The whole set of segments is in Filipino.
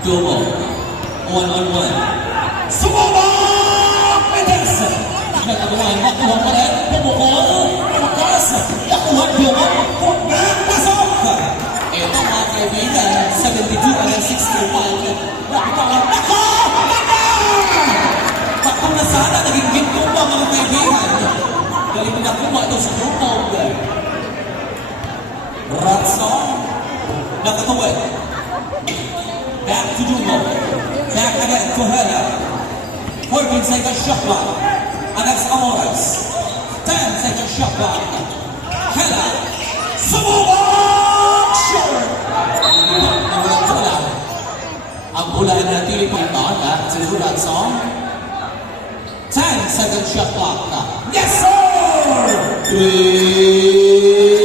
Dumo. One-on-one. Sumabak! Mendes! Nagagawa, nakuha pa rin. Pumukol. Malakas. Nakuha Dumo. Pumukol. Pasok! Ito mga kaibigan, 72 against 61. Nakita! Bako na sana, naging ginto pa mga kaibigan. Galing na nakuha ito sa Dumo. Ratso. Nakatuwid. Back to Dumo. Back again to Hela. 14 seconds shot clock. Against Amores. 10 seconds shot clock. Hela. Sumubok! Short! Ang bola. Ang bola ay natili pa ito. Back to Ratso. 10 seconds shot clock. Yes, sir!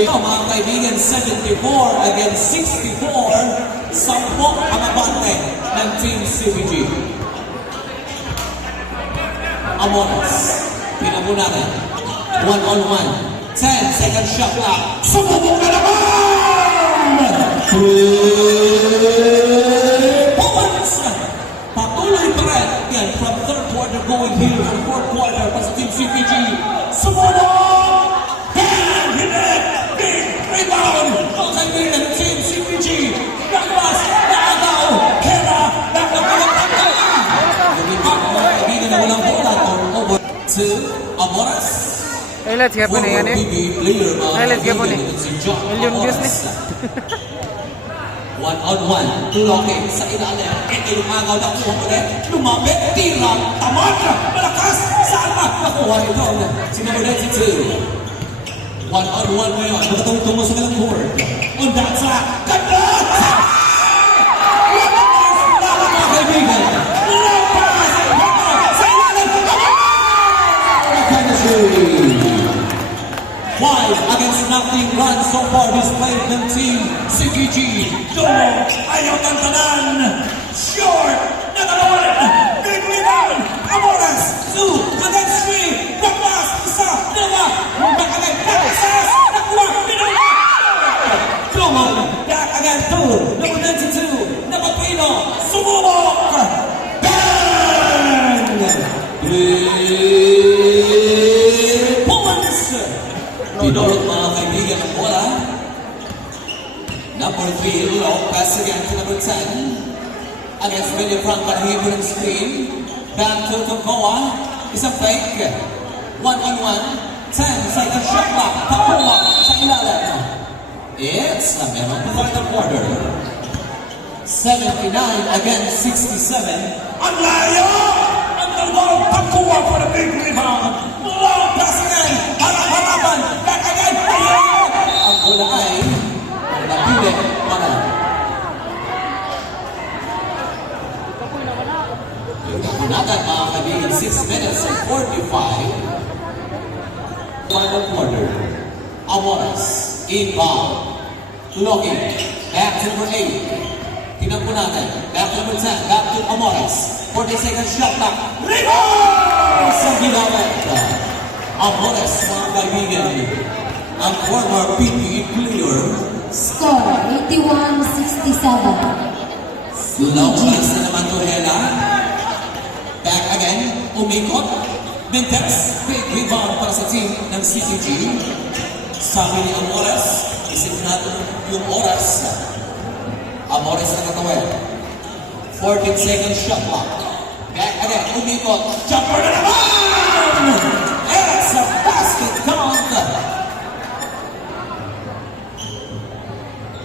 Mga kaibigan, 74 against 64. 10 ang abante ng Team CBG. Amores, pinamunanan. One-on-one. 10 second shot clock. Sumubok na naman! Points! Patuloy pa rin. Yan, from third quarter going here from fourth quarter para sa Team CBG. Sumubok! Big rebound! Ang kaibigan ng Team CBG. Naklas! Naagaw! Kera! Nakapagpagpagpag! Lumipag ang mga kaibigan na walang bola. Over to Amores. Highlights ka po na yan eh. Highlights ka po na. Million views na. One-on-one. Blocking sa ilalim. Ilumagaw na kuha ulit. Lumapit. Tira. Tamad. Malakas. Sana. Nakuha ito. Sinamulit si 2. One-on-one ngayon. Nakatungtong mo sa kalang board. On that track. Ganda! Mga kaibigan. Sa ilalim. Five against nothing run so far displayed ng Team CBG. Dumo, ayaw ng tanan. Short, natalawan. Big rebound. Amores, 2 against 3. Naklas, isa, dalawa. Back again, Texas. Nakuha, pinula. Dumo, back again, 2. Number 92, Napapino. Sumubok. Bang! Pinulot mga kaibigan ng bola. Number 3, low pass again to number 10. Against William Frank, Banahibo ng screen. Back to Tokoa. Isang fake. One-on-one. 10 second shot clock. Tapuwa sa ilalim. It's a meron to final quarter. 79 against 67. Ang layo! Ang dalawang Tapuwa for the big rebound. Long pass again. Harap-harapan. Back again. Ang bola ay napili para. Nagunagan mga kaibigan 6 minutes and 45. Final quarter. Amores. Inbound. Looking. Back to number 8. Tinagunagan. Back to number 10. Back to Amores. 40 seconds shot clock. Rebound! Sa ginamit. Amores, mga kaibigan, ang former PPE player. Score, 81-67. Long pass na naman to Hela. Back again, umikot. Vintex, big rebound para sa team ng CCG. Sabi ni Amores, isip natin yung oras. Amores na katawin. 14 seconds shot clock. Back again, umikot. Jumper na naman! It's a basket count.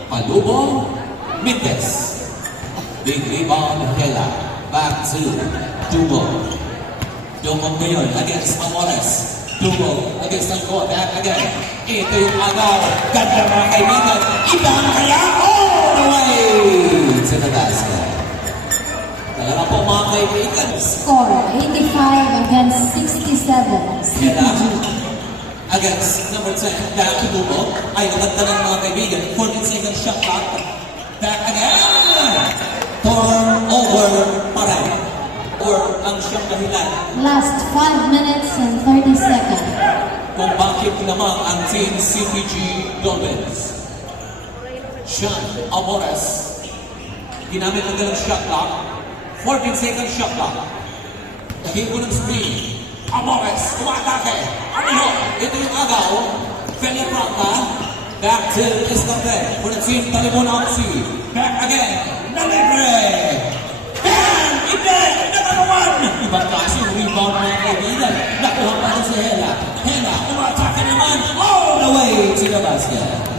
Palubo, Mintes. Big rebound, Hela. Back to Dumo. Dumo ngayon against Amores. Dumo against Angkor. Back again. Ito yung agaw. Ganda mga kaibigan. Ibang kaya all the way to the basket. Talaga po mga kaibigan. Score, 85 against 67. Hela CPG. against number 10. Back to Dumo. Ay naganda ng mga kaibigan. 14 second shot clock. Back again. Turnover pa rin. Or ang siyang dahilan Last 5 minutes and 30 seconds. kung bakit naman ang Team CPG Dolphins. Sean Amores Ginamit ang dalang shot clock. 14 seconds shot clock. Nahipo ng screen. Amores, umatake. Aniho, ito yung agaw. Felia Franca. Back to Escarte for the team Talibon Oxy. Back again. Nalibre. And Ide, number one. Batas yung rebound mga kaibigan. Nakuha pa rin si Hela. Hela, umatake naman all the way to the basket.